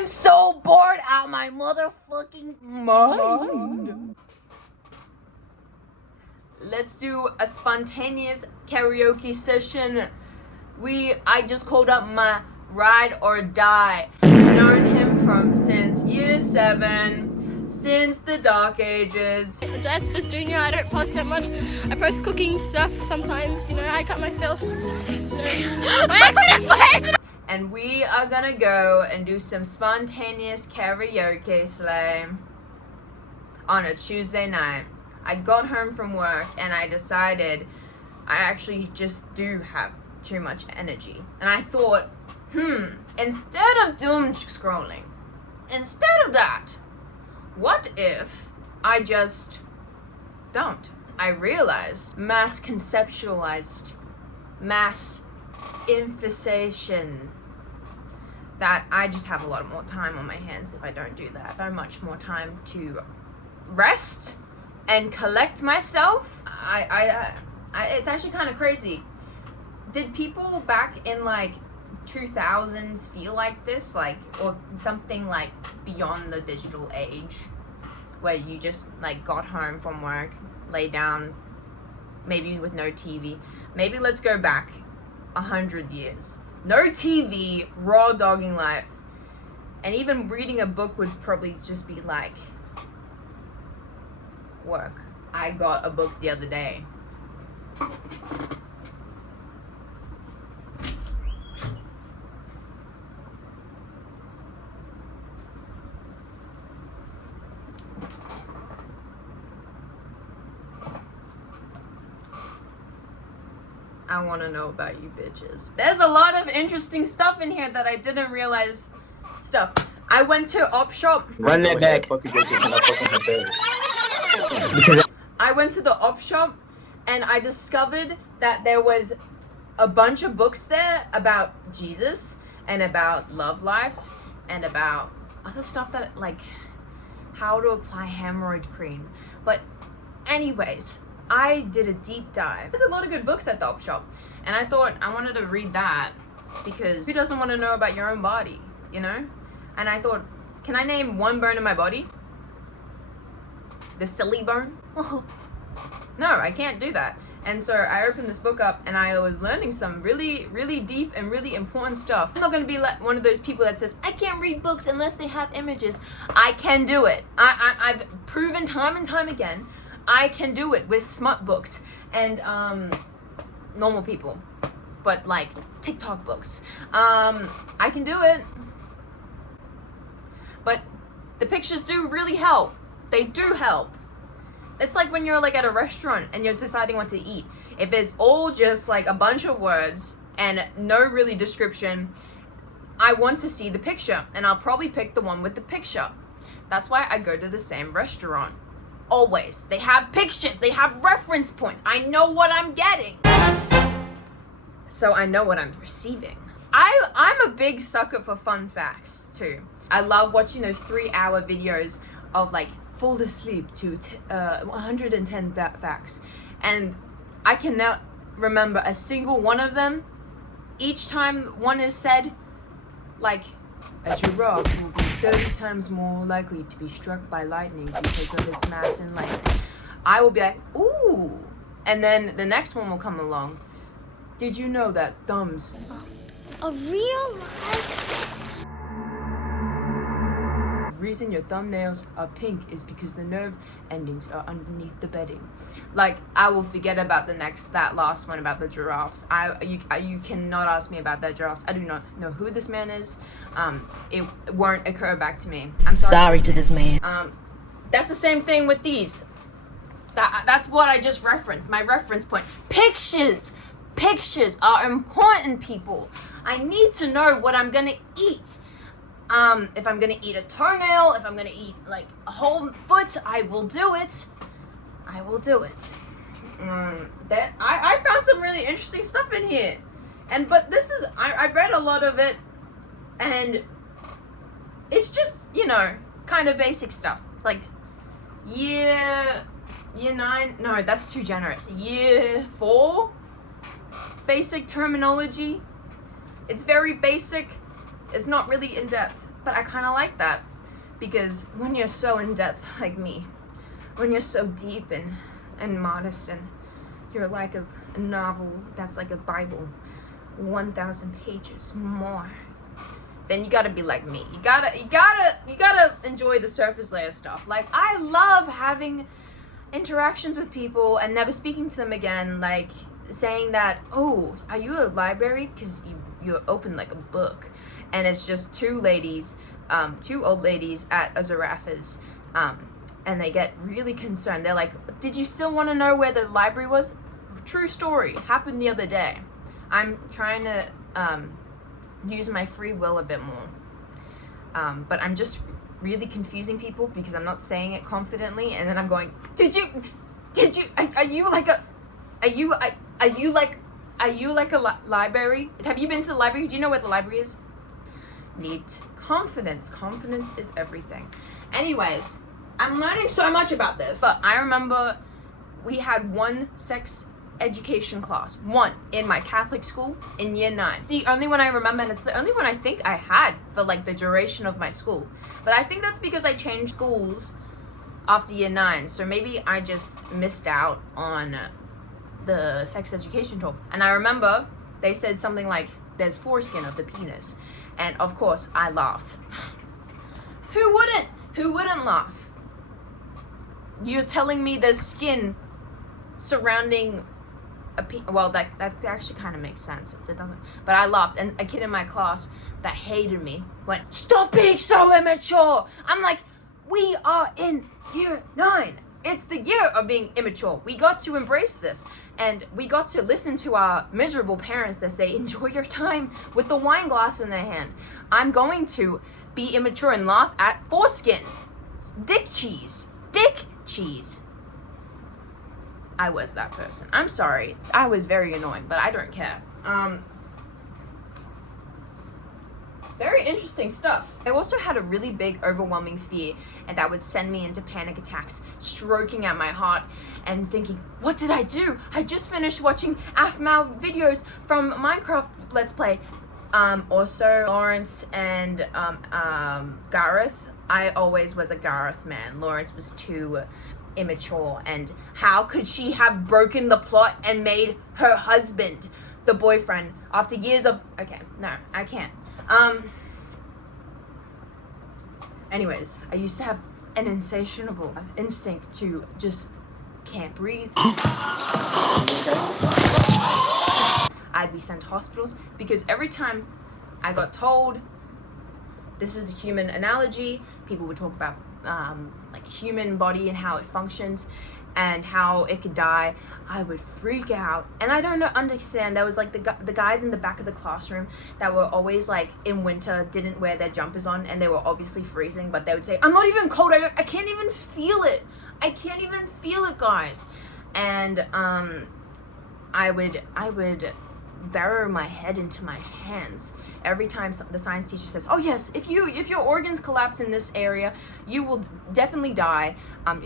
I'm so bored out of my motherfucking mind. Let's do a spontaneous karaoke session. I just called up my ride or die. Known him from since year 7, since the dark ages. Just junior, I don't post that much. I post cooking stuff sometimes, you know, I cut myself. And we are gonna go and do some spontaneous karaoke slam on a Tuesday night. I got home from work and I decided I actually just do have too much energy. And I thought, instead of doom scrolling, instead of that, what if I just don't? I realized mass conceptualized, mass infestation, that I just have a lot more time on my hands if I don't do that. So much more time to rest and collect myself. It's actually kind of crazy. Did people back in like 2000s feel like this, like, or something like beyond the digital age, where you just like got home from work, lay down, maybe with no TV? Maybe let's go back 100 years. No TV, raw dogging life, and even reading a book would probably just be like work. I got a book the other day. I want to know about you bitches. There's a lot of interesting stuff in here that I didn't realize. I went to Op Shop. Run that back. I went to the Op Shop and I discovered that there was a bunch of books there about Jesus and about love lives and about other stuff that, like, how to apply hemorrhoid cream. But anyways, I did a deep dive. There's a lot of good books at the Op Shop, and I thought I wanted to read that because who doesn't want to know about your own body, you know? And I thought, can I name one bone in my body? The silly bone? No, I can't do that. And so I opened this book up and I was learning some really, really deep and really important stuff. I'm not gonna be like one of those people that says, I can't read books unless they have images. I can do it. I've proven time and time again, I can do it with smut books and normal people, but like TikTok books. I can do it. But the pictures do really help. They do help. It's like when you're like at a restaurant and you're deciding what to eat. If it's all just like a bunch of words and no really description, I want to see the picture, and I'll probably pick the one with the picture. That's why I go to the same restaurant. Always. They have pictures, they have reference points. I know what I'm getting. So I know what I'm receiving. I'm a big sucker for fun facts too. I love watching those 3-hour videos of like fall asleep to 110 facts. And I cannot remember a single one of them. Each time one is said, like, a giraffe will be 30 times more likely to be struck by lightning because of its mass and length. I will be like, ooh. And then the next one will come along. Did you know that thumbs... A real life? The reason your thumbnails are pink is because the nerve endings are underneath the bedding. Like, I will forget about that last one about the giraffes. You cannot ask me about that giraffes. I do not know who this man is. It won't occur back to me. I'm sorry to this man. That's the same thing with these. That's what I just referenced. My reference point. Pictures are important, people. I need to know what I'm gonna eat. If I'm gonna eat a toenail, if I'm gonna eat like a whole foot, I will do it. I found some really interesting stuff in here. But this is, I read a lot of it, and it's just, you know, kind of basic stuff. Like, year 9, no, that's too generous. Year 4, basic terminology. It's very basic. It's not really in depth. But I kind of like that, because when you're so in depth like me, when you're so deep and modest, and you're like a novel that's like a Bible, 1,000 pages more, then you gotta be like me. You gotta enjoy the surface layer stuff. Like, I love having interactions with people and never speaking to them again, like saying that, oh, are you a library? Because you open like a book, and it's just two old ladies at a Zarafas, and they get really concerned. They're like, did you still want to know where the library was? True story, happened the other day. I'm trying to use my free will a bit more, but I'm just really confusing people because I'm not saying it confidently, and then I'm going, are you like a library? Have you been to the library? Do you know where the library is? Need confidence. Confidence is everything. Anyways, I'm learning so much about this. But I remember we had one sex education class, one, in my Catholic school in year 9. The only one I remember, and it's the only one I think I had for like the duration of my school. But I think that's because I changed schools after year 9, so maybe I just missed out on the sex education talk. And I remember they said something like, there's foreskin of the penis, and of course I laughed. Who wouldn't laugh? You're telling me there's skin surrounding well, that actually kind of makes sense. It doesn't, but I laughed, and a kid in my class that hated me went, stop being so immature. I'm like, we are in year 9. It's the year of being immature. We got to embrace this, and we got to listen to our miserable parents that say, enjoy your time with the wine glass in their hand. I'm going to be immature and laugh at foreskin. Dick cheese. I was that person. I'm sorry. I was very annoying, but I don't care. Very interesting stuff. I also had a really big, overwhelming fear, and that would send me into panic attacks, stroking at my heart and thinking, what did I do? I just finished watching AFMAL videos from Minecraft Let's Play. Also, Lawrence and Gareth. I always was a Gareth man. Lawrence was too immature, and how could she have broken the plot and made her husband the boyfriend after years of... Okay, no, I can't. Anyways, I used to have an insatiable instinct to just can't breathe. I'd be sent to hospitals because every time I got told, this is the human analogy, people would talk about like human body and how it functions and how it could die, I would freak out. And I don't understand. There was like the guys in the back of the classroom that were always like in winter didn't wear their jumpers on, and they were obviously freezing, but they would say, I'm not even cold, I can't even feel it. I can't even feel it, guys. And I would burrow my head into my hands every time the science teacher says, oh yes, if your organs collapse in this area, you will definitely die.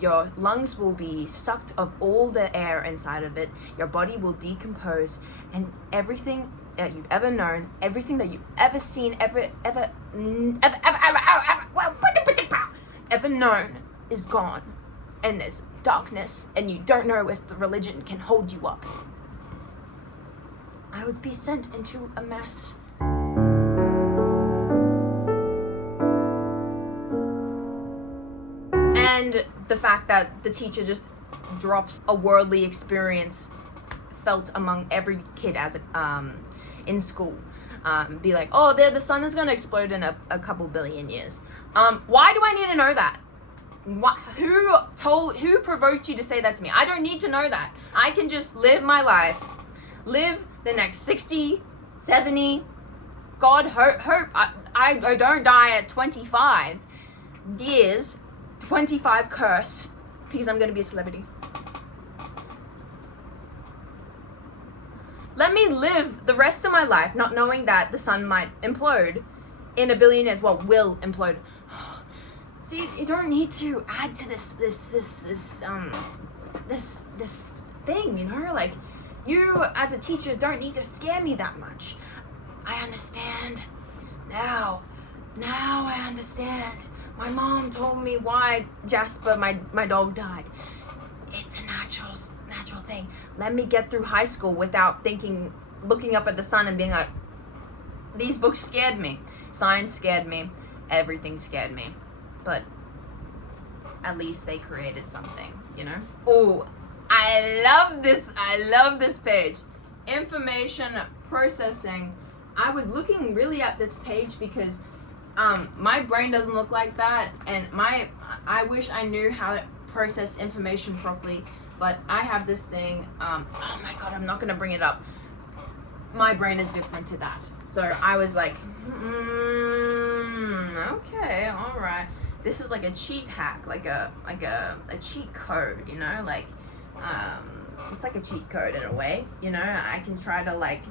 Your lungs will be sucked of all the air inside of it, your body will decompose, and everything that you've ever known, everything that you've ever seen, ever known is gone, and there's darkness, and you don't know if the religion can hold you up. I would be sent into a mess. And the fact that the teacher just drops a worldly experience felt among every kid as in school. Be like, oh, the sun is gonna explode in a couple billion years. Why do I need to know that? Who provoked you to say that to me? I don't need to know that. I can just live my life. Live the next 60, 70, God hope I don't die at 25 years, 25 curse, because I'm gonna be a celebrity. Let me live the rest of my life not knowing that the sun might implode in a billion years. Well, will implode. See, you don't need to add to this thing, you know, like, you as a teacher don't need to scare me that much. I understand now. Now I understand. My mom told me why Jasper, my dog, died. It's a natural thing. Let me get through high school without looking up at the sun and being like, these books scared me. Science scared me. Everything scared me. But at least they created something, you know? Oh, I love this page. Information processing. I was looking really at this page because my brain doesn't look like that, and I wish I knew how to process information properly, but I have this thing, oh my god, I'm not gonna bring it up. My brain is different to that. So I was like, okay, alright. This is like a cheat hack, like a cheat code, you know, like, it's like a cheat code in a way, you know. I can try to like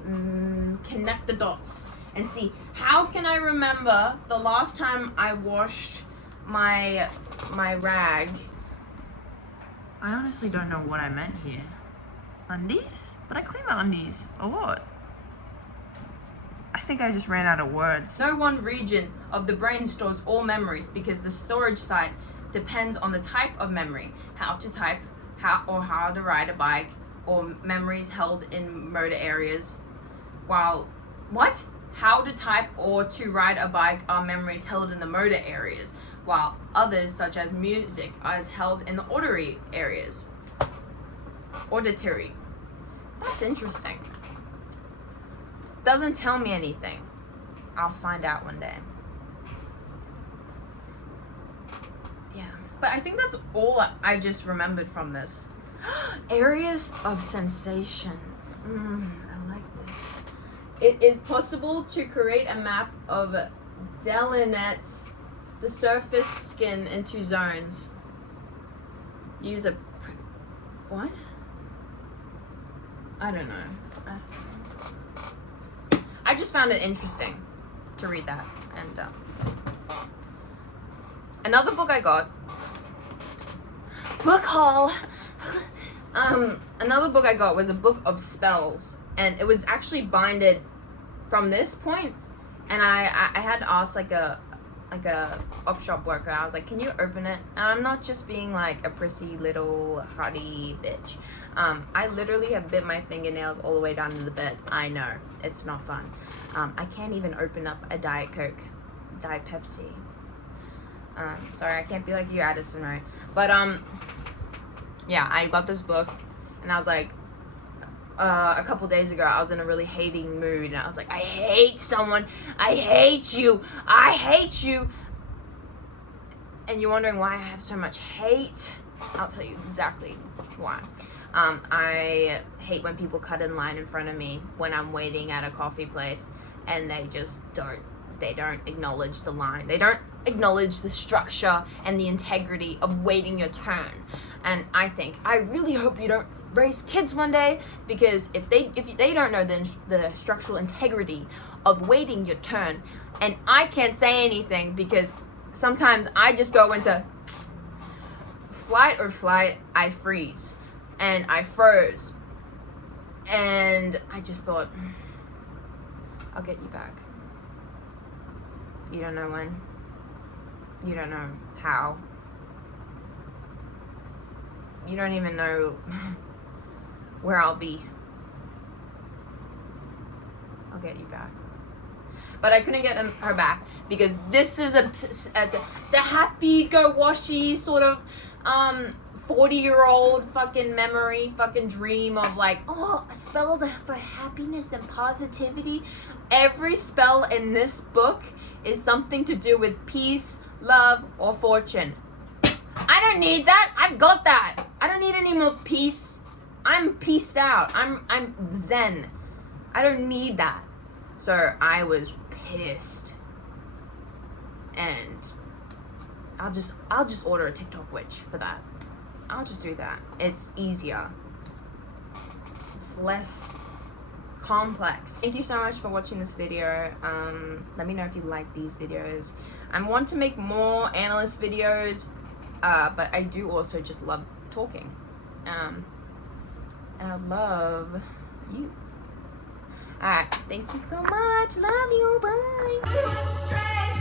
connect the dots and see how can I remember the last time I washed my rag. I honestly don't know what I meant here. Undies? But I clean my undies a lot. I think I just ran out of words. No one region of the brain stores all memories because the storage site depends on the type of memory, how to type, how to ride a bike, or memories held in motor areas. While how to type or to ride a bike are memories held in the motor areas, while others, such as music, are held in the auditory areas. Auditory. That's interesting. Doesn't tell me anything. I'll find out one day. Yeah, but I think that's all I just remembered from this. Areas of sensation. I like this. It is possible to create a map of delineates the surface skin into zones. Use a... What? I don't know. I just found it interesting to read that. And another book I got, book haul. Another book I got was a book of spells, and it was actually binded from this point. And I had asked like a op shop worker. I was like, "Can you open it?" And I'm not just being like a prissy little haughty bitch. I literally have bit my fingernails all the way down to the bed. I know, it's not fun. I can't even open up a Diet Coke, Diet Pepsi. Sorry, I can't be like you, Addison, right? But, yeah, I got this book, and I was like, a couple days ago, I was in a really hating mood, and I was like, I hate someone, I hate you, I hate you. And you're wondering why I have so much hate? I'll tell you exactly why. I hate when people cut in line in front of me when I'm waiting at a coffee place, and they just don't acknowledge the line. They don't acknowledge the structure and the integrity of waiting your turn. And I really hope you don't raise kids one day, because if they don't know the structural integrity of waiting your turn, and I can't say anything because sometimes I just go into flight or flight, I freeze. And I froze. And I just thought, I'll get you back. You don't know when. You don't know how. You don't even know where I'll be. I'll get you back. But I couldn't get her back because this is a happy-go-washy sort of 40-year-old fucking memory, fucking dream of like, oh, a spell for happiness and positivity. Every spell in this book is something to do with peace, love, or fortune. I don't need that. I've got that. I don't need any more peace. I'm peaced out. I'm zen. I don't need that. So I was pissed. And I'll just order a TikTok witch for that. I'll just do that. It's easier. It's less complex. Thank you so much for watching this video. Let me know if you like these videos. I want to make more analyst videos, but I do also just love talking. And I love you. Alright, thank you so much. Love you. Bye.